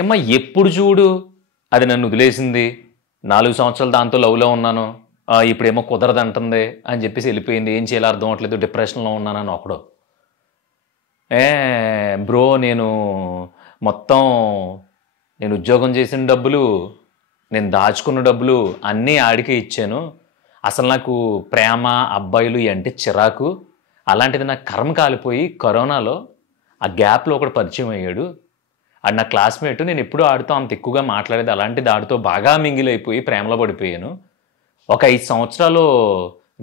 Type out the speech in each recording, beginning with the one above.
ఏమ్మా ఎప్పుడు చూడు అది నన్ను వదిలేసింది, 4 సంవత్సరాలు దాంతో లవ్లో ఉన్నాను, ఇప్పుడేమో కుదరదంటుంది అని చెప్పేసి వెళ్ళిపోయింది, ఏం చేయాలో అర్థం అవ్వట్లేదు, డిప్రెషన్లో ఉన్నానని ఒకడు. బ్రో మొత్తం నేను ఉద్యోగం చేసిన డబ్బులు, నేను దాచుకున్న డబ్బులు అన్నీ ఆడికే ఇచ్చాను, అసలు నాకు ప్రేమ అబ్బాయిలు అంటే చిరాకు, అలాంటిది నాకు కర్మ కాలిపోయి కరోనాలో ఆ గ్యాప్లో ఒకడు పరిచయం అయ్యాడు, అది నా క్లాస్మేట్, నేను ఎప్పుడూ ఆడితో అంత ఎక్కువగా మాట్లాడేది, అలాంటిది ఆడితో బాగా మింగిల్ అయిపోయి ప్రేమలో పడిపోయాను, ఒక 5 సంవత్సరాలు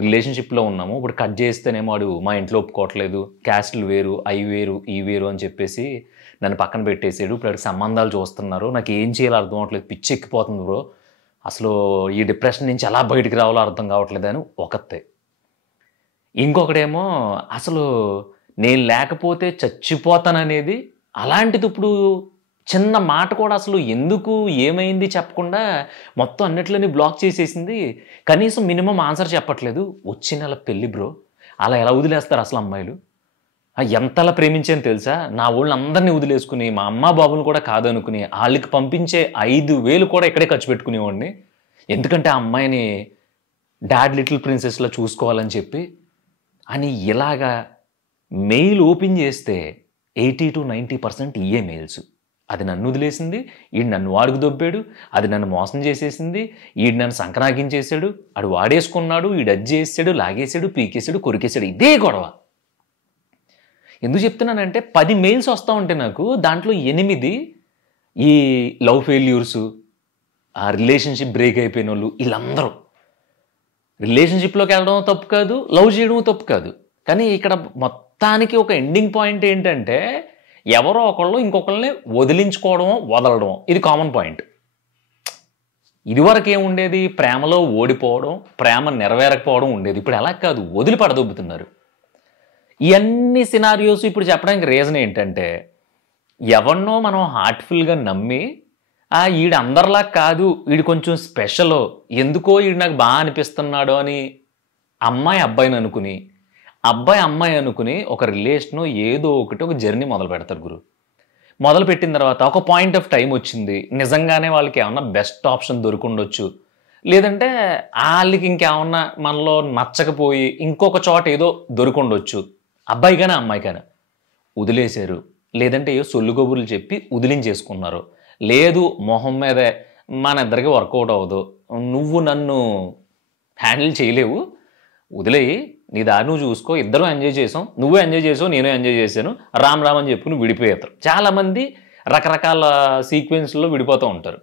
రిలేషన్షిప్లో ఉన్నాము, ఇప్పుడు కట్ చేస్తేనేమో వాడు మా ఇంట్లో ఒప్పుకోవట్లేదు, క్యాస్ట్లు వేరు అవి వేరు ఈ వేరు అని చెప్పేసి నన్ను పక్కన పెట్టేసాడు, ఇప్పుడు వాడికి సంబంధాలు చూస్తున్నారు, నాకు ఏం చేయాలో అర్థం అవ్వట్లేదు, పిచ్చి ఎక్కిపోతుంది బ్రో, అసలు ఈ డిప్రెషన్ నుంచి ఎలా బయటికి రావాలో అర్థం కావట్లేదు అని ఒకతే. ఇంకొకడేమో అసలు నేను లేకపోతే చచ్చిపోతాననేది, అలాంటిది ఇప్పుడు చిన్న మాట కూడా అసలు ఎందుకు ఏమైంది చెప్పకుండా మొత్తం అన్నిట్లోని బ్లాక్ చేసేసింది, కనీసం మినిమం ఆన్సర్ చెప్పట్లేదు. వచ్చే నెల పెళ్ళి బ్రో, అలా ఎలా వదిలేస్తారు అసలు అమ్మాయిలు? ఎంతలా ప్రేమించాను తెలుసా, నా వాళ్ళు అందరినీ వదిలేసుకుని మా అమ్మ బాబుని కూడా కాదనుకుని వాళ్ళకి పంపించే 5,000 కూడా ఇక్కడే ఖర్చు పెట్టుకునేవాడిని, ఎందుకంటే ఆ అమ్మాయిని డాడ్ లిటిల్ ప్రిన్సెస్లో చూసుకోవాలని చెప్పి అని. ఇలాగా మెయిల్ ఓపెన్ చేస్తే 80 to 90% ఇయే మెయిల్స్. అది నన్ను వదిలేసింది, ఈడు నన్ను వాడుకు దొబ్బాడు, అది నన్ను మోసం చేసేసింది, ఈడు నన్ను సంక్రాగించేశాడు, ఆడు వాడేసుకున్నాడు, ఈడు అజ్జి చేసాడు, లాగేసాడు, పీకేసాడు, కొరికేసాడు, ఇదే గొడవ. ఎందుకు చెప్తున్నానంటే 10 మెయిల్స్ వస్తూ ఉంటే నాకు దాంట్లో 8 ఈ లవ్ ఫెయిల్యూర్సు, ఆ రిలేషన్షిప్ బ్రేక్ అయిపోయిన వాళ్ళు, వీళ్ళందరూ రిలేషన్షిప్లోకి వెళ్ళడం తప్పు కాదు, లవ్ చేయడం తప్పు కాదు, కానీ ఇక్కడ మొత్తానికి ఒక ఎండింగ్ పాయింట్ ఏంటంటే ఎవరో ఒకళ్ళు ఇంకొకళ్ళని వదిలించుకోవడం వదలడం, ఇది కామన్ పాయింట్. ఇదివరకు ఏముండేది, ప్రేమలో ఓడిపోవడం, ప్రేమ నెరవేరకపోవడం ఉండేది, ఇప్పుడు అలా కాదు, వదిలి పడదొబ్బుతున్నారు. ఇవన్నీ సినారియోస్ ఇప్పుడు చెప్పడానికి రీజన్ ఏంటంటే ఎవరినో మనం హార్ట్ఫుల్గా నమ్మి ఈడు అందరిలా కాదు, వీడు కొంచెం స్పెషల్, ఎందుకో వీడు నాకు బాగా అనిపిస్తున్నాడు అని అమ్మాయి అబ్బాయిని అనుకుని, అబ్బాయి అమ్మాయి అనుకుని ఒక రిలేషను ఏదో ఒకటి ఒక జర్నీ మొదలు పెడతారు గురు. మొదలు పెట్టిన తర్వాత ఒక పాయింట్ ఆఫ్ టైం వచ్చింది, నిజంగానే వాళ్ళకి ఏమన్నా బెస్ట్ ఆప్షన్ దొరికిండొచ్చు, లేదంటే వాళ్ళకి ఇంకేమన్నా మనలో నచ్చకపోయి ఇంకొక చోట ఏదో దొరికిండొచ్చు, అబ్బాయికైనా అమ్మాయికైనా వదిలేశారు, లేదంటే ఏ సొల్లు కబుర్లు చెప్పి వదిలించేసుకున్నారు, లేదు మొహం మీదే మన ఇద్దరికి వర్కౌట్ అవ్వదు, నువ్వు నన్ను హ్యాండిల్ చేయలేవు, వదిలేయి, నీ దారి నువ్వు చూసుకో, ఇద్దరం ఎంజాయ్ చేసాం, నువ్వు ఎంజాయ్ చేసావు నేను ఎంజాయ్ చేశాను, రామ్ రామ్ అని చెప్పుకుని విడిపోయేస్తారు. చాలామంది రకరకాల సీక్వెన్స్లో విడిపోతూ ఉంటారు.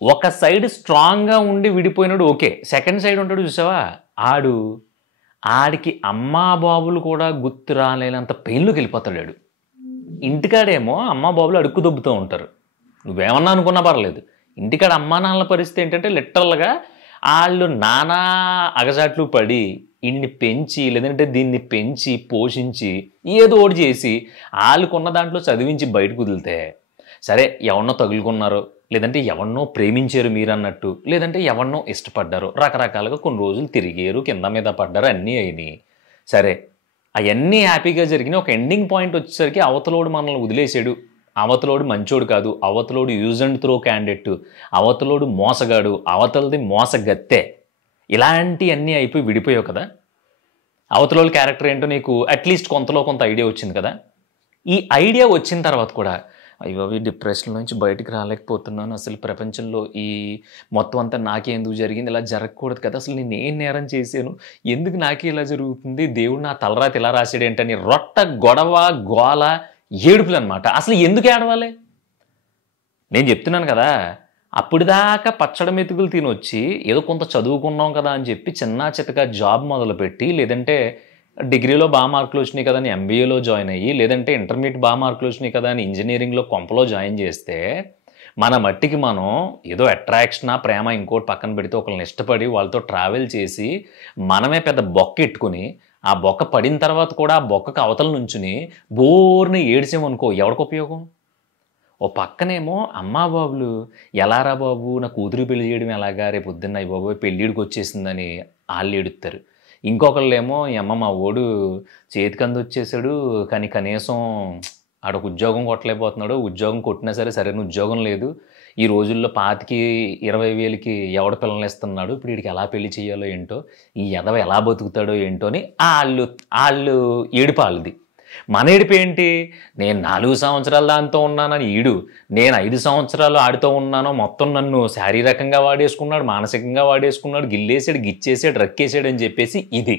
ఒక సైడ్ స్ట్రాంగ్గా ఉండి విడిపోయినాడు ఓకే, సెకండ్ సైడ్ ఉంటాడు చూసావా, ఆడికి అమ్మా బాబులు కూడా గుర్తు రాలేనంత పెయిన్లోకి వెళ్ళిపోతాడు ఆడు. ఇంటికాడేమో అమ్మా బాబులు అడుక్కు దొబ్బుతూ ఉంటారు, నువ్వేమన్నా అనుకున్నా పర్లేదు, ఇంటికాడ అమ్మా నాన్నల పరిస్థితి ఏంటంటే లిటరల్గా వాళ్ళు నానా అగజాట్లు పడి ఇన్ని పెంచి, లేదంటే దీన్ని పెంచి పోషించి ఏదో ఒకటి చేసి వాళ్ళకున్న దాంట్లో చదివించి బయటకు వదిలితే, సరే ఎవరినో తగులుకున్నారు, లేదంటే ఎవరినో ప్రేమించారు మీరు అన్నట్టు, లేదంటే ఎవరినో ఇష్టపడ్డారు, రకరకాలుగా కొన్ని రోజులు తిరిగారు, కింద మీద పడ్డారు, అన్నీ అయినాయి, సరే అవన్నీ హ్యాపీగా జరిగినాయి. ఒక ఎండింగ్ పాయింట్ వచ్చేసరికి అవతలోడు మనల్ని వదిలేసాడు, అవతలోడు మంచోడు కాదు, అవతలోడు యూజ్ అండ్ త్రో క్యాండిడేట్, అవతలోడు మోసగాడు, అవతలది మోసగత్తే, ఇలాంటివన్నీ అయిపోయి విడిపోయావు కదా, అవతలోడు క్యారెక్టర్ ఏంటో నీకు అట్లీస్ట్ కొంతలో కొంత ఐడియా వచ్చింది కదా. ఈ ఐడియా వచ్చిన తర్వాత కూడా అయ్యో ఈ డిప్రెషన్ నుంచి బయటికి రాలేకపోతున్నాను, అసలు ప్రపంచంలో ఈ మొత్తం అంతా నాకే ఎందుకు జరిగింది, ఇలా జరగకూడదు కదా, అసలు నేను ఏం నేరం చేశాను, ఎందుకు నాకే ఇలా జరుగుతుంది, దేవుడు నా తలరాతి ఇలా రాసాడు ఏంటని రొట్ట గొడవ గోల ఏడుపులు అనమాట. అసలు ఎందుకు ఏడవాలి? నేను చెప్తున్నాను కదా, అప్పటిదాకా పచ్చడి మెతుకులు తినొచ్చి ఏదో కొంత చదువుకున్నాం కదా అని చెప్పి చిన్న చితక జాబ్ మొదలుపెట్టి, లేదంటే డిగ్రీలో బాగా మార్కులు వచ్చినాయి కదా అని ఎంబీఏలో జాయిన్ అయ్యి, లేదంటే ఇంటర్మీడియట్ బాగా మార్కులు వచ్చినాయి కదా అని ఇంజనీరింగ్లో కొంపలో జాయిన్ చేస్తే, మన మట్టికి మనం ఏదో అట్రాక్షనా ప్రేమ ఇంకోటి పక్కన పెడితే ఒకళ్ళని ఇష్టపడి వాళ్ళతో ట్రావెల్ చేసి మనమే పెద్ద బొక్క ఎట్టుకుని, ఆ బొక్క పడిన తర్వాత కూడా ఆ బొక్కకు అవతల నుంచుని బోర్ని ఏడ్చామనుకో, ఎవరికి ఉపయోగం? ఓ పక్కనేమో అమ్మా బాబులు ఎలారా బాబు నా కూతురు పెళ్లి చేయడం ఎలాగా, రేపు పొద్దున్న ఈ బాబు పెళ్ళిడికి వచ్చేసిందని వాళ్ళు ఏడుస్తారు. ఇంకొకళ్ళేమో ఈ అమ్మ మా ఓడు చేతికంది వచ్చేసాడు కానీ కనీసం ఆడొక ఉద్యోగం కొట్టలేకపోతున్నాడు. ఉద్యోగం కొట్టినా సరే సరైన ఉద్యోగం లేదు. ఈ రోజుల్లో 25,000, 20,000కి ఎవడు పిల్లనిస్తున్నాడు. ఇప్పుడు ఈడికి ఎలా పెళ్లి చేయాలో ఏంటో, ఈ ఎదవ ఎలా బతుకుతాడో ఏంటో అని ఆళ్ళు ఏడుపు ఆళ్ళది. మన ఏడుపేంటి? నేను 4 సంవత్సరాలు దాంతో ఉన్నానని ఈడు, నేను 5 సంవత్సరాలు ఆడితో ఉన్నాను, మొత్తం నన్ను శారీరకంగా వాడేసుకున్నాడు, మానసికంగా వాడేసుకున్నాడు, గిల్లేసాడు, గిచ్చేసాడు, రక్కేసాడు అని చెప్పేసి ఇది.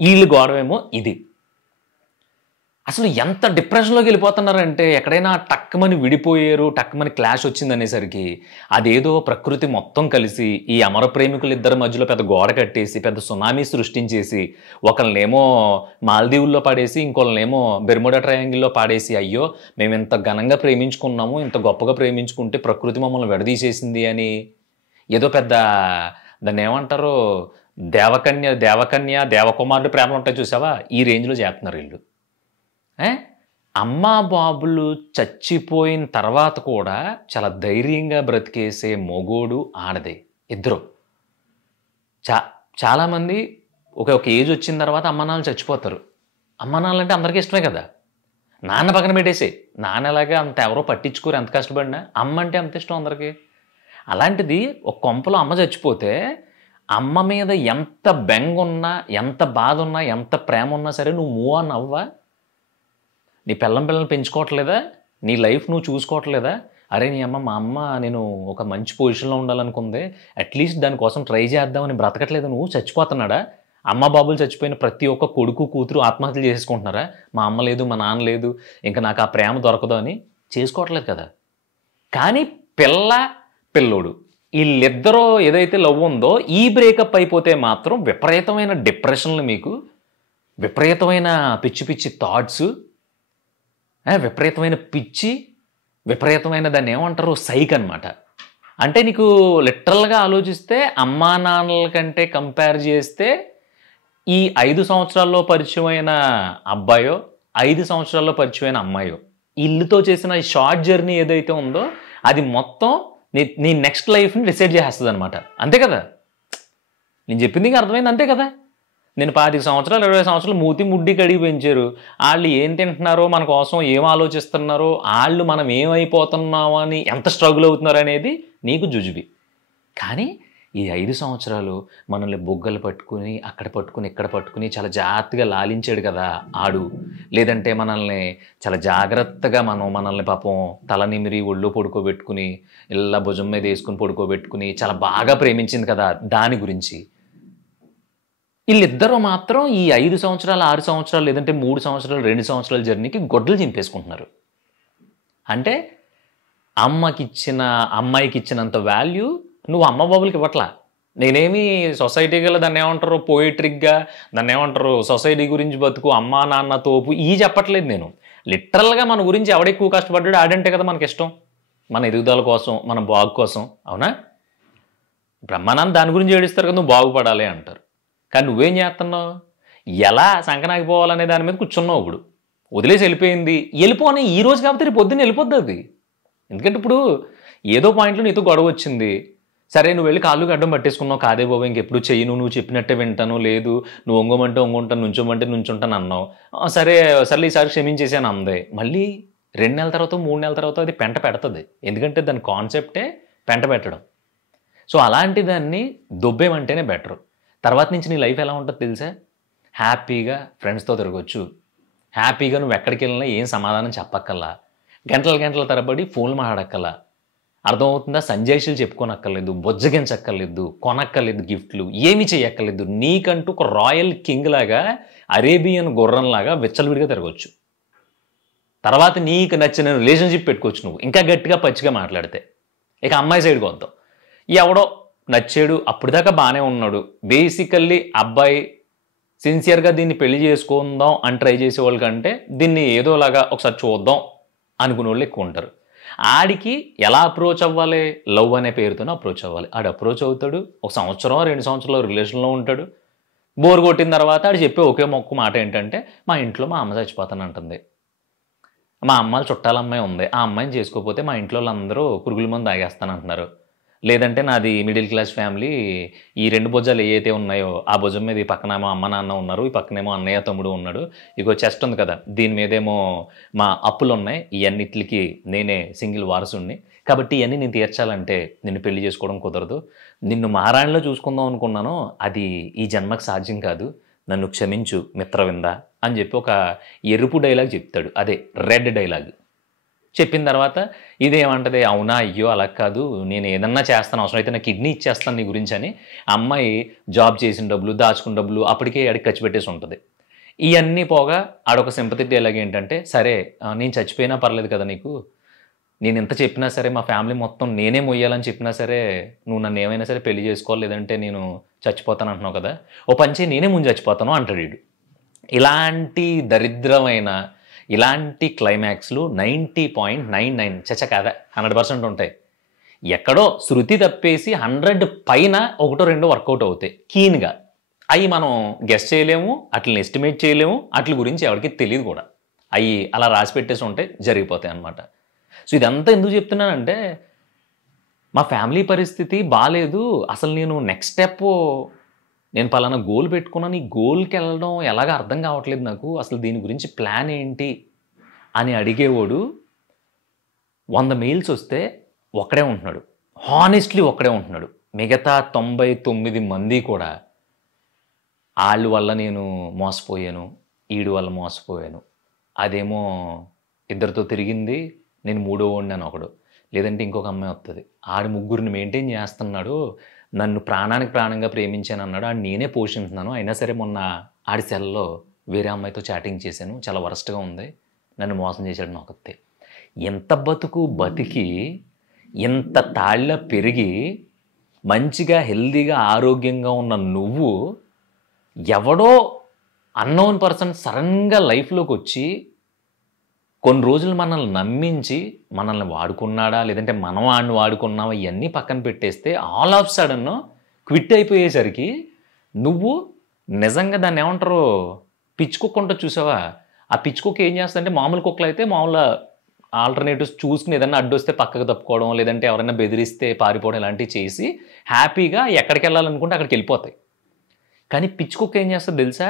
ఈళ్ళు గొడవేమో ఇది. అసలు ఎంత డిప్రెషన్‌లోకి వెళ్ళిపోతున్నారంటే ఎక్కడైనా టక్కుమని విడిపోయారు, టక్కుమని క్లాష్ వచ్చిందనేసరికి అదేదో ప్రకృతి మొత్తం కలిసి ఈ అమర ప్రేమికులిద్దరి మధ్యలో పెద్ద గోడ కట్టేసి, పెద్ద సునామీ సృష్టించేసి, ఒకళ్ళనేమో మాల్దీవుల్లో పడేసి, ఇంకోళ్ళనేమో బెర్ముడా ట్రయాంగిల్‌లో పాడేసి, అయ్యో! మేమింత ఘనంగా ప్రేమించుకున్నాము, ఇంత గొప్పగా ప్రేమించుకుంటే ప్రకృతి మమ్మల్ని విడదీసేసింది అని ఏదో పెద్ద దాన్నేమంటారు దేవకుమారుడు ప్రేమలుంటాయి చూసావా? ఈ రేంజ్‌లో చేత్తన్నారు ఈళ్ళు. అమ్మా బాబులు చచ్చిపోయిన తర్వాత కూడా చాలా ధైర్యంగా బ్రతికేసే మొగోడు ఆడదే ఇద్దరు. చాలామంది ఒక ఏజ్ వచ్చిన తర్వాత అమ్మ నాన్నలు చచ్చిపోతారు. అమ్మ నాన్నలు అంటే అందరికీ ఇష్టమే కదా. నాన్న పక్కన పెట్టేసి, నాన్న ఎలాగా అంత ఎవరో పట్టించుకోరు ఎంత కష్టపడినా, అమ్మ అంటే అంత ఇష్టం అందరికీ. అలాంటిది ఒక కొంపలో అమ్మ చచ్చిపోతే అమ్మ మీద ఎంత బెంగున్నా, ఎంత బాధ ఉన్నా, ఎంత ప్రేమ ఉన్నా సరే నువ్వు మూవ్ ఆన్ అవ్వా? నీ పిల్లల్ని పెంచుకోవట్లేదా? నీ లైఫ్ నువ్వు చూసుకోవట్లేదా? అరే నీ అమ్మ, మా అమ్మ నేను ఒక మంచి పొజిషన్‌లో ఉండాలనుకుంది, అట్లీస్ట్ దానికోసం ట్రై చేద్దామని బ్రతకట్లేదు, నువ్వు చచ్చిపోతున్నాడా? అమ్మ బాబులు చచ్చిపోయిన ప్రతి ఒక్క కొడుకు, కూతురు ఆత్మహత్యలు చేసుకుంటున్నారా? మా అమ్మ లేదు, మా నాన్న లేదు, ఇంకా నాకు ఆ ప్రేమ దొరకదు అని చేసుకోవట్లేదు కదా. కానీ పిల్లోడు వీళ్ళిద్దరూ ఏదైతే లవ్ ఉందో ఈ బ్రేకప్ అయిపోతే మాత్రం విపరీతమైన డిప్రెషన్లు, మీకు విపరీతమైన పిచ్చి పిచ్చి థాట్స్, విపరీతమైన పిచ్చి, విపరీతమైన దాన్ని ఏమంటారు సైక్ అనమాట. అంటే నీకు లిటరల్గా ఆలోచిస్తే అమ్మా నాన్నల కంటే కంపేర్ చేస్తే ఈ 5 సంవత్సరాల్లో పరిచయమైన అబ్బాయో, 5 సంవత్సరాల్లో పరిచయమైన అమ్మాయో, ఇల్లుతో చేసిన షార్ట్ జర్నీ ఏదైతే ఉందో అది మొత్తం నీ నెక్స్ట్ లైఫ్ని డిసైడ్ చేసేస్తుంది అనమాట. అంతే కదా, నేను చెప్పింది ఇంకా అర్థమైంది. అంతే కదా, నేను 25 సంవత్సరాలు 20 సంవత్సరాలు మూతి ముడ్డి కడిగి పెంచారు. వాళ్ళు ఏం తింటున్నారో, మన కోసం ఏం ఆలోచిస్తున్నారో, వాళ్ళు మనం ఏమైపోతున్నామో అని ఎంత స్ట్రగుల్ అవుతున్నారు అనేది నీకు జుజుబి. కానీ ఈ 5 సంవత్సరాలు మనల్ని బొగ్గలు పట్టుకుని, అక్కడ పట్టుకుని, ఇక్కడ పట్టుకుని చాలా జాగ్రత్తగా లాలించాడు కదా ఆడు. లేదంటే మనల్ని చాలా జాగ్రత్తగా మనల్ని పాపం తల నిమిరి ఒళ్ళో పడుకోబెట్టుకుని, ఇలా భుజం మీద వేసుకుని పడుకోబెట్టుకుని చాలా బాగా ప్రేమించింది కదా. దాని గురించి వీళ్ళిద్దరూ మాత్రం ఈ 5 సంవత్సరాలు, 6 సంవత్సరాలు, లేదంటే 3 సంవత్సరాలు, 2 సంవత్సరాల జర్నీకి గొడ్డలు చింపేసుకుంటున్నారు. అంటే అమ్మాయికి ఇచ్చినంత వాల్యూ నువ్వు అమ్మ బాబులకి ఇవ్వట్లా. నేనేమి సొసైటీ గల దాన్ని ఏమంటారు పోయిట్రిక్గా, దాన్ని ఏమంటారు సొసైటీ గురించి బతుకు, అమ్మా నాన్న తోపు ఈ చెప్పట్లేదు నేను. లిటరల్గా మన గురించి ఎవడెక్కువ కష్టపడ్డాడు ఆడంటే కదా మనకి ఇష్టం, మన ఎదుగుదల కోసం, మన బాగు కోసం. అవునా? ఇప్పుడు అమ్మా నాన్న దాని గురించి ఏడుస్తారు కదా, నువ్వు బాగుపడాలి అంటారు. కానీ నువ్వేం చేస్తున్నావు? ఎలా సంకనాకి పోవాలనే దాని మీద కూర్చున్నావు. ఇప్పుడు వదిలేసి వెళ్ళిపోని ఈ రోజు కాబట్టి రేపు పొద్దున్న వెళ్ళిపోద్ది అది. ఎందుకంటే ఇప్పుడు ఏదో పాయింట్లో నీతో గొడవ వచ్చింది, సరే నువ్వు వెళ్ళి కాళ్ళుకి అడ్డం పట్టేసుకున్నావు, కాదే బాబు ఇంకెప్పుడు చెయ్యను, నువ్వు చెప్పినట్టే వింటాను, లేదు నువ్వు ఒంగమంటే ఒంగుంటాను, నుంచోమంటే నుంచుంటాను అన్నావు. సరే ఈసారి క్షమించేసాను అందే. మళ్ళీ 2 నెలల తర్వాత 3 నెలల తర్వాత అది పెంట పెడుతుంది. ఎందుకంటే దాని కాన్సెప్టే పెంట పెట్టడం. సో అలాంటి దాన్ని దొబ్బేమంటేనే బెటరు. తర్వాత నుంచి నీ లైఫ్ ఎలా ఉంటుందో తెలుసా? హ్యాపీగా ఫ్రెండ్స్తో తిరగొచ్చు, హ్యాపీగా నువ్వు ఎక్కడికి వెళ్ళినా ఏం సమాధానం చెప్పక్కల్లా, గంటల తరబడి ఫోన్లు మాట్లాడక్కల్లా. అర్థమవుతుందా? సంజాయిషులు చెప్పుకోనక్కర్లేదు, బొజ్జగించక్కర్లేదు, కొనక్కర్లేదు, గిఫ్ట్లు ఏమీ చేయక్కర్లేదు. నీకంటూ ఒక రాయల్ కింగ్ లాగా, అరేబియన్ గుర్రంలాగా విచ్చలవిడిగా తిరగవచ్చు. తర్వాత నీకు నచ్చిన రిలేషన్షిప్ పెట్టుకోవచ్చు నువ్వు, ఇంకా గట్టిగా పచ్చిగా మాట్లాడితే. ఇక అమ్మాయి సైడ్కి వద్దాం. ఎవడో నచ్చాడు, అప్పటిదాకా బాగానే ఉన్నాడు, బేసికల్లీ అబ్బాయి సిన్సియర్గా దీన్ని పెళ్లి చేసుకుందాం అని ట్రై చేసేవాళ్ళ కంటే దీన్ని ఏదోలాగా ఒకసారి చూద్దాం అనుకునే వాళ్ళు ఎక్కువ ఉంటారు. ఆడికి ఎలా అప్రోచ్ అవ్వాలి? లవ్ అనే పేరుతోనే అప్రోచ్ అవ్వాలి. ఆడు అప్రోచ్ అవుతాడు, 1 సంవత్సరం 2 సంవత్సరాలు రిలేషన్లో ఉంటాడు. బోర్ కొట్టిన తర్వాత ఆడు చెప్పే ఒకే మొక్క మాట ఏంటంటే, మా ఇంట్లో మా అమ్మ చచ్చిపోతాను అంటుంది, మా అమ్మాయి చుట్టాలమ్మాయి ఉంది, ఆ అమ్మాయిని చేసుకోకపోతే మా ఇంట్లో వాళ్ళందరూ పురుగుల మందు తాగేస్తానంటున్నారు, లేదంటే నాది మిడిల్ క్లాస్ ఫ్యామిలీ. ఈ 2 భుజాలు ఏయైతే ఉన్నాయో, ఆ భుజం మీద ఈ పక్కనేమో అమ్మ, నాన్న ఉన్నారు. ఈ పక్కనేమో అన్నయ్య, తమ్ముడు ఉన్నాడు. ఇగో చెస్ట్ ఉంది కదా! దీని మీదేమో మా అప్పులున్నాయి. ఇయన్నిట్లికి నేనే సింగిల్ వారసుడిని. కాబట్టి ఇయన్నీ నేను తీర్చాలంటే నిన్ను పెళ్లి చేసుకోవడం కుదరదు. నిన్ను మహారాణిలా చూసుకుందాం అనుకున్నాను. అది ఈ జన్మకి సాధ్యం కాదు. నన్ను క్షమించు మిత్రవింద అని చెప్పి ఒక ఎరుపు డైలాగ్ చెప్తాడు. అదే రెడ్ డైలాగ్. చెప్పిన తర్వాత ఇదేమంటది, అవునా, అయ్యో అలా కాదు, నేను ఏదన్నా చేస్తాను, అవసరమైతే నా కిడ్నీ ఇచ్చేస్తాను నీ గురించి అని. ఆ అమ్మాయి జాబ్ చేసిన డబ్బులు, దాచుకున్న డబ్బులు అప్పటికే ఆడికి ఖర్చు పెట్టేసి ఉంటుంది. ఇవన్నీ పోగా ఆడొక సింపతి డైలాగ్ ఏంటంటే, సరే నేను చచ్చిపోయినా పర్లేదు కదా నీకు, నేను ఎంత చెప్పినా సరే మా ఫ్యామిలీ మొత్తం నేనే మొయ్యాలని చెప్పినా సరే నువ్వు నన్ను ఏమైనా సరే పెళ్లి చేసుకోవాలి, లేదంటే నేను చచ్చిపోతాను అంటున్నావు కదా, ఓ పంచి నేనే ముందు చచ్చిపోతాను అంటాడు వీడు. ఇలాంటి దరిద్రమైన ఇలాంటి క్లైమాక్స్లు 90.99 చచ్చ కాదా 100% ఉంటాయి. ఎక్కడో శృతి తప్పేసి 100 పైన ఒకటో రెండో వర్కౌట్ అవుతాయి కీన్గా. అవి మనం గెస్ చేయలేము, అట్లని ఎస్టిమేట్ చేయలేము, అట్ల గురించి ఎవరికి తెలియదు కూడా. అవి అలా రాసి పెట్టేసి ఉంటే జరిగిపోతాయి అన్నమాట. సో ఇదంతా ఎందుకు చెప్తున్నానంటే, మా ఫ్యామిలీ పరిస్థితి బాలేదు, అసలు నేను నెక్స్ట్ స్టెప్ నేను పలానా గోల్ పెట్టుకున్నాను, ఈ గోల్కి వెళ్ళడం ఎలాగ అర్థం కావట్లేదు నాకు, అసలు దీని గురించి ప్లాన్ ఏంటి అని అడిగేవాడు 100 మెయిల్స్ వస్తే ఒక్కడే ఉంటున్నాడు. హానెస్ట్లీ ఒక్కడే ఉంటున్నాడు. మిగతా 99 మంది కూడా వాళ్ళ వల్ల నేను మోసపోయాను, ఈడు వల్ల మోసపోయాను, అదేమో ఇద్దరితో తిరిగింది, నేను మూడో వాడిని అని ఒకడు, లేదంటే ఇంకొక అమ్మాయి వస్తుంది, ఆడి ముగ్గురిని మెయింటైన్ చేస్తున్నాడు, నన్ను ప్రాణానికి ప్రాణంగా ప్రేమించాను అన్నాడు, ఆడు నేనే పోషిస్తున్నాను, అయినా సరే మొన్న ఆడి సెల్లో వేరే అమ్మాయితో చాటింగ్ చేశాను, చాలా వరస్ట్గా ఉంది, నన్ను మోసం చేశాడు నొకతే. ఎంత బతుకు బతికి ఎంత తాళ్ళ పెరిగి మంచిగా హెల్దీగా ఆరోగ్యంగా ఉన్న నువ్వు ఎవడో అన్నోన్ పర్సన్ సడన్గా లైఫ్లోకి వచ్చి కొన్ని రోజులు మనల్ని నమ్మించి మనల్ని వాడుకున్నాడా, లేదంటే మనం వాడిని వాడుకున్నావా, ఇవన్నీ పక్కన పెట్టేస్తే ఆల్ ఆఫ్ సడన్ క్విట్ అయిపోయేసరికి నువ్వు నిజంగా దాన్ని ఏమంటారు, పిచ్చుకుక్కుంటూ చూసావా, ఆ పిచ్చుకుక్క ఏం చేస్తుందంటే, మామూలు కుక్కలు అయితే మామూలు ఆల్టర్నేటివ్స్ చూసుకుని ఏదన్నా అడ్డొస్తే పక్కకు తప్పుకోవడం, లేదంటే ఎవరైనా బెదిరిస్తే పారిపోవడం ఇలాంటివి చేసి హ్యాపీగా ఎక్కడికి వెళ్ళాలనుకుంటే అక్కడికి వెళ్ళిపోతాయి. కానీ పిచ్చుకుక్క ఏం చేస్తుంది తెలుసా,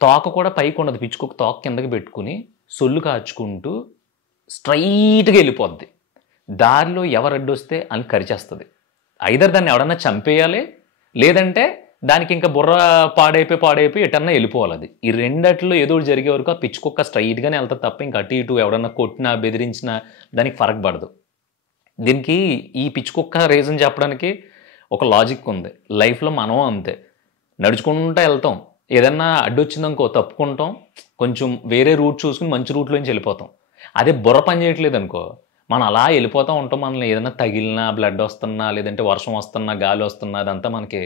తోక కూడా పైకి ఉండదు, పిచ్చుకుక్క తోక కిందకి పెట్టుకుని సొల్లు కాచుకుంటూ స్ట్రైట్గా వెళ్ళిపోద్ది. దారిలో ఎవరు అడ్డొస్తే అని కరిచేస్తుంది. ఐదర్ దాన్ని ఎవడన్నా చంపేయాలి, లేదంటే దానికి ఇంకా బుర్ర పాడైపోయి ఎటన్నా వెళ్ళిపోవాలి. అది ఈ రెండట్లో ఏదో జరిగే వరకు ఆ పిచ్చుకుక్క స్ట్రైట్గానే వెళ్తుంది తప్ప ఇంకా అటు ఇటు ఎవడన్నా కొట్టినా బెదిరించినా దానికి ఫరక్ పడదు. దీనికి ఈ పిచ్చుకుక్క రీజన్ చెప్పడానికి ఒక లాజిక్ ఉంది. లైఫ్లో మనం అంతే, నడుచుకుంటూ వెళ్తాం, ఏదన్నా అడ్డొచ్చిందనుకో తప్పుకుంటాం, కొంచెం వేరే రూట్ చూసుకుని మంచి రూట్లోంచి వెళ్ళిపోతాం. అదే బుర్ర పని చేయట్లేదు అనుకో, మనం అలా వెళ్ళిపోతూ ఉంటాం. మనల్ని ఏదైనా తగిలినా, బ్లడ్ వస్తున్నా, లేదంటే వర్షం వస్తున్నా, గాలి వస్తున్నా, అదంతా మనకి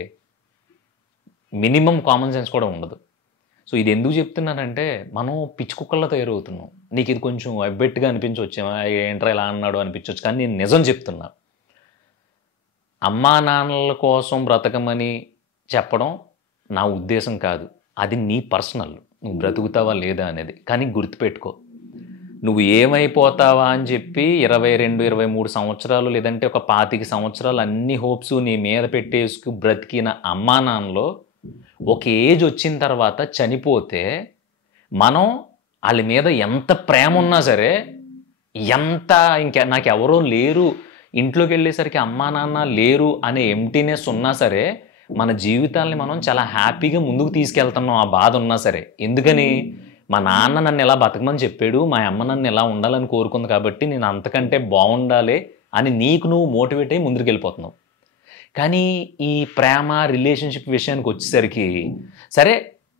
మినిమం కామన్ సెన్స్ కూడా ఉండదు. సో ఇది ఎందుకు చెప్తున్నానంటే, మనం పిచ్చి కుక్కల్లో తయారవుతున్నాం. నీకు ఇది కొంచెం అబ్బెట్టుగా అనిపించవచ్చేమో, ఏంట్రా ఇలా అన్నాడు అనిపించవచ్చు, కానీ నేను నిజం చెప్తున్నా. అమ్మా నాన్నల కోసం బ్రతకమని చెప్పడం నా ఉద్దేశం కాదు, అది నీ పర్సనల్, నువ్వు బ్రతుకుతావా లేదా అనేది. కానీ గుర్తుపెట్టుకో, నువ్వు ఏమైపోతావా అని చెప్పి 22, 23 సంవత్సరాలు, లేదంటే ఒక 25 సంవత్సరాలు అన్ని హోప్స్ నీ మీద పెట్టేసుకు బ్రతికిన అమ్మా నాన్నలో ఒక ఏజ్ వచ్చిన తర్వాత చనిపోతే, మనం వాళ్ళ మీద ఎంత ప్రేమ ఉన్నా సరే, ఎంత ఇంకా నాకెవరో లేరు, ఇంట్లోకి వెళ్ళేసరికి అమ్మా నాన్న లేరు అనే ఎంప్టీనెస్ ఉన్నా సరే, మన జీవితాల్ని మనం చాలా హ్యాపీగా ముందుకు తీసుకెళ్తున్నాం ఆ బాధ ఉన్నా సరే. ఎందుకని, మా నాన్న నన్ను ఎలా బతకమని చెప్పాడు, మా అమ్మ నన్ను ఎలా ఉండాలని కోరుకుంది, కాబట్టి నేను అంతకంటే బాగుండాలి అని నీకు నువ్వు మోటివేట్ అయ్యి ముందుకు వెళ్ళిపోతున్నావు. కానీ ఈ ప్రేమ రిలేషన్షిప్ విషయానికి వచ్చేసరికి, సరే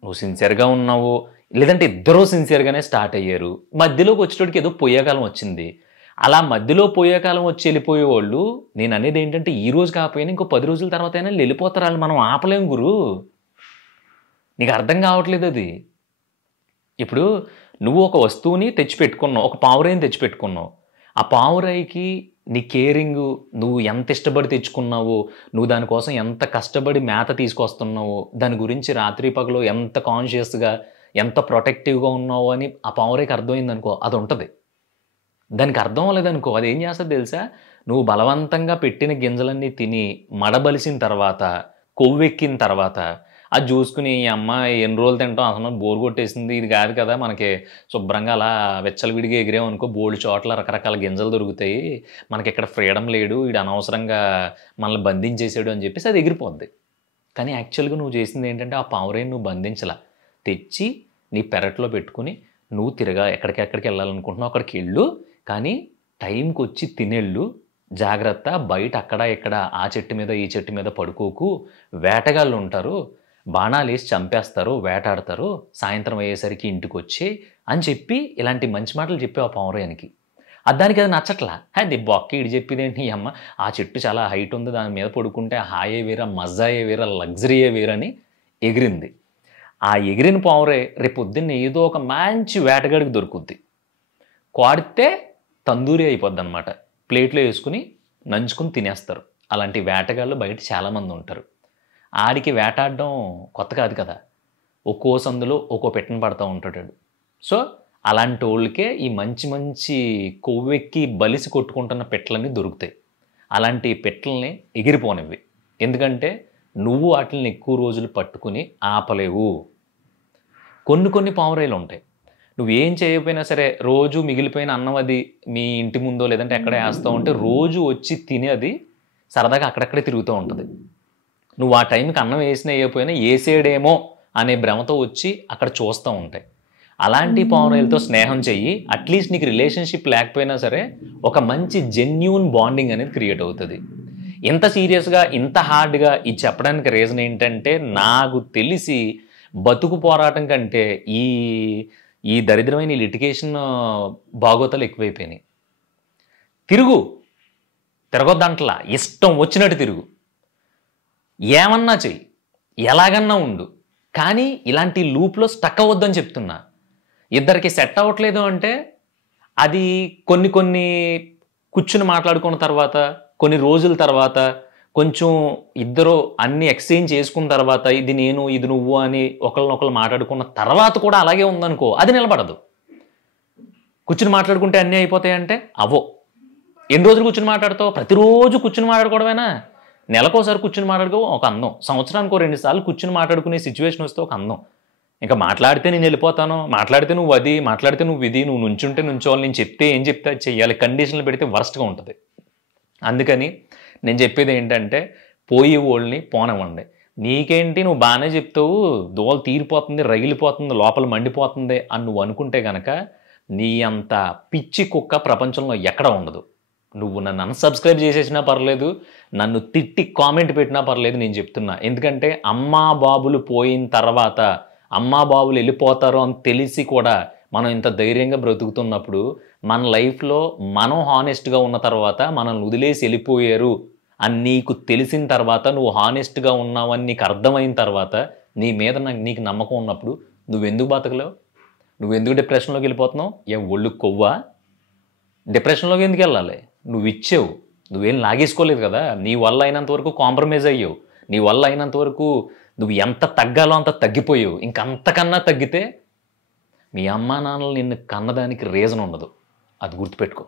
నువ్వు సిన్సియర్గా ఉన్నావు, లేదంటే ఇద్దరూ సిన్సియర్గానే స్టార్ట్ అయ్యారు, మధ్యలోకి వచ్చేటోడికి ఏదో పోయేకాలం వచ్చింది. అలా మధ్యలో పోయేకాలం వచ్చి వెళ్ళిపోయేవాళ్ళు, నేను అనేది ఏంటంటే, ఈ రోజు కాకపోయినా ఇంకో 10 రోజుల తర్వాత అయినా వెళ్ళిపోతారు. వాళ్ళు మనం ఆపలేం గురు, నీకు అర్థం కావట్లేదు అది. ఇప్పుడు నువ్వు ఒక వస్తువుని తెచ్చిపెట్టుకున్నావు, ఒక పావురాయిని తెచ్చిపెట్టుకున్నావు, ఆ పావురాయికి నీ కేరింగ్, నువ్వు ఎంత ఇష్టపడి తెచ్చుకున్నావు, నువ్వు దానికోసం ఎంత కష్టపడి మేత తీసుకొస్తున్నావు, దాని గురించి రాత్రి పగలు ఎంత కాన్షియస్గా, ఎంత ప్రొటెక్టివ్గా ఉన్నావు అని ఆ పావురాయికి అర్థమైంది అనుకో, అది ఉంటుంది. దానికి అర్థం అవ్వలేదనుకో, అది ఏం చేస్తుంది తెలుసా, నువ్వు బలవంతంగా పెట్టిన గింజలన్నీ తిని మడబలిసిన తర్వాత, కొవ్వెక్కిన తర్వాత అది చూసుకుని ఈ అమ్మ ఎన్ని రోజులు తింటాం అసలు బోర్ కొట్టేసింది ఇది కాదు కదా మనకి శుభ్రంగా అలా విచ్చలవిడిగా ఎగిరామనుకో బోల్డ్ చోట్ల రకరకాల గింజలు దొరుకుతాయి మనకి ఇక్కడ ఫ్రీడమ్ లేడు వీడు అనవసరంగా మనల్ని బంధించేసాడు అని చెప్పేసి అది ఎగిరిపోద్ది. కానీ యాక్చువల్గా నువ్వు చేసింది ఏంటంటే ఆ పావురేని నువ్వు బంధించలా, తెచ్చి నీ పెరట్లో పెట్టుకుని నువ్వు ఎక్కడికి వెళ్ళాలనుకుంటున్నావు అక్కడికి వెళ్ళు, కానీ టైంకి వచ్చి తినేళ్ళు, జాగ్రత్త బయట అక్కడ ఇక్కడ ఆ చెట్టు మీద ఈ చెట్టు మీద పడుకోకు, వేటగాళ్ళు ఉంటారు బాణాలు వేసి చంపేస్తారు వేటాడతారు సాయంత్రం అయ్యేసరికి ఇంటికి వచ్చి అని చెప్పి ఇలాంటి మంచి మాటలు చెప్పావు ఆ పావురానికి. దానికి అది నచ్చట్లా, అది బొక్క ఇడి చెప్పేదేంటి అమ్మ ఆ చెట్టు చాలా హైట్ ఉంది దాని మీద పడుకుంటే హాయే వేరా మజాయే వేరా లగ్జరీయే వేరని ఎగిరింది. ఆ ఎగిరిన పావురే రేపు పొద్దున్న ఏదో ఒక మంచి వేటగాడికి దొరుకుద్ది, కొడితే తందూరి అయిపోద్ది అనమాట, ప్లేట్లో వేసుకుని నంచుకుని తినేస్తారు. అలాంటి వేటగాళ్ళు బయట చాలామంది ఉంటారు. ఆడికి వేటాడడం కొత్త కాదు కదా, ఒక్కో సందులో ఒక్కో పెట్టను పడుతూ ఉంటాడు. సో అలాంటి వాళ్ళకే ఈ మంచి మంచి కొవ్వెక్కి బలిసి కొట్టుకుంటున్న పెట్టలన్నీ దొరుకుతాయి. అలాంటి పెట్టలని ఎగిరిపోనివి, ఎందుకంటే నువ్వు వాటిని ఎక్కువ రోజులు పట్టుకుని ఆపలేవు. కొన్ని పావురాయిలు ఉంటాయి, నువ్వేం చేయకపోయినా సరే రోజు మిగిలిపోయిన అన్నం అది మీ ఇంటి ముందో లేదంటే ఎక్కడ వేస్తూ ఉంటే రోజు వచ్చి తిని అది సరదాగా అక్కడక్కడే తిరుగుతూ ఉంటుంది. నువ్వు ఆ టైంకి అన్నం వేసినా వేయకపోయినా వేసేడేమో అనే భ్రమతో వచ్చి అక్కడ చూస్తూ ఉంటాయి. అలాంటి పావురాయిలతో స్నేహం చెయ్యి, అట్లీస్ట్ నీకు రిలేషన్షిప్ లేకపోయినా సరే ఒక మంచి జెన్యూన్ బాండింగ్ అనేది క్రియేట్ అవుతుంది. ఇంత సీరియస్గా ఇంత హార్డ్గా ఇది చెప్పడానికి రీజన్ ఏంటంటే నాకు తెలిసి బతుకు పోరాటం కంటే ఈ దరిద్రమైన లిటిగేషన్ బాగోతాలు ఎక్కువైపోయినాయి. తిరగొద్దంటలా, ఇష్టం వచ్చినట్టు తిరుగు, ఏమన్నా చెయ్యి, ఎలాగన్నా ఉండు, కానీ ఇలాంటి లూప్లో స్టక్ అవ్వద్దని చెప్తున్నా. ఇద్దరికి సెట్ అవ్వట్లేదు అంటే అది కొన్ని కూర్చుని మాట్లాడుకున్న తర్వాత కొన్ని రోజుల తర్వాత కొంచెం ఇద్దరు అన్ని ఎక్స్చేంజ్ చేసుకున్న తర్వాత ఇది నేను ఇది నువ్వు అని ఒకళ్ళనొకళ్ళు మాట్లాడుకున్న తర్వాత కూడా అలాగే ఉందనుకో అది నిలబడదు. కూర్చుని మాట్లాడుకుంటే అన్నీ అయిపోతాయంటే అవో. ఎన్ని రోజులు కూర్చుని మాట్లాడతావు? ప్రతిరోజు కూర్చుని మాట్లాడుకోవడమేనా? నెలకోసారి కూర్చుని మాట్లాడుకో ఒక అందం, సంవత్సరానికి 2 సార్లు కూర్చుని మాట్లాడుకునే సిచ్యువేషన్ వస్తే ఒక అందం. ఇంకా మాట్లాడితే నేను వెళ్ళిపోతాను, మాట్లాడితే నువ్వు అది, మాట్లాడితే నువ్వు ఇది, నువ్వు నుంచుంటే నుంచోవాలి, నేను చెప్తే ఏం చెప్తే అది చెయ్యాలి, కండిషన్లు పెడితే వర్స్ట్గా ఉంటుంది. అందుకని నేను చెప్పేది ఏంటంటే పోయి ఓళ్ళని పోనివ్వండి. నీకేంటి నువ్వు బాగానే చెప్తావు, దోలు తీరిపోతుంది, రగిలిపోతుంది, లోపల మండిపోతుంది అని నువ్వు అనుకుంటే కనుక నీ అంత పిచ్చి కుక్క ప్రపంచంలో ఎక్కడ ఉండదు. నువ్వు నన్ను అన్సబ్స్క్రైబ్ చేసేసినా పర్లేదు, నన్ను తిట్టి కామెంట్ పెట్టినా పర్లేదు, నేను చెప్తున్నా. ఎందుకంటే అమ్మా బాబులు పోయిన తర్వాత అమ్మా బాబులు వెళ్ళిపోతారు అని తెలిసి కూడా మనం ఇంత ధైర్యంగా బ్రతుకుతున్నప్పుడు మన లైఫ్లో మనం హానెస్ట్గా ఉన్న తర్వాత మనల్ని వదిలేసి వెళ్ళిపోయారు అని నీకు తెలిసిన తర్వాత, నువ్వు హానెస్ట్గా ఉన్నావని నీకు అర్థమైన తర్వాత, నీ మీద నీకు నమ్మకం ఉన్నప్పుడు నువ్వెందుకు బతకలేవు? నువ్వెందుకు డిప్రెషన్లోకి వెళ్ళిపోతున్నావు? ఒళ్ళు కొవ్వా? డిప్రెషన్లోకి ఎందుకు వెళ్ళాలి? నువ్వు ఇచ్చావు, నువ్వేం లాగేసుకోలేదు కదా. నీ వల్ల అయినంత వరకు కాంప్రమైజ్ అయ్యావు, నీ వల్ల అయినంత వరకు నువ్వు ఎంత తగ్గాలో అంత తగ్గిపోయావు. ఇంకంతకన్నా తగ్గితే మీ అమ్మా నాన్నలు నిన్ను కన్నదానికి రీజన్ ఉండదు, అది గుర్తుపెట్టుకో.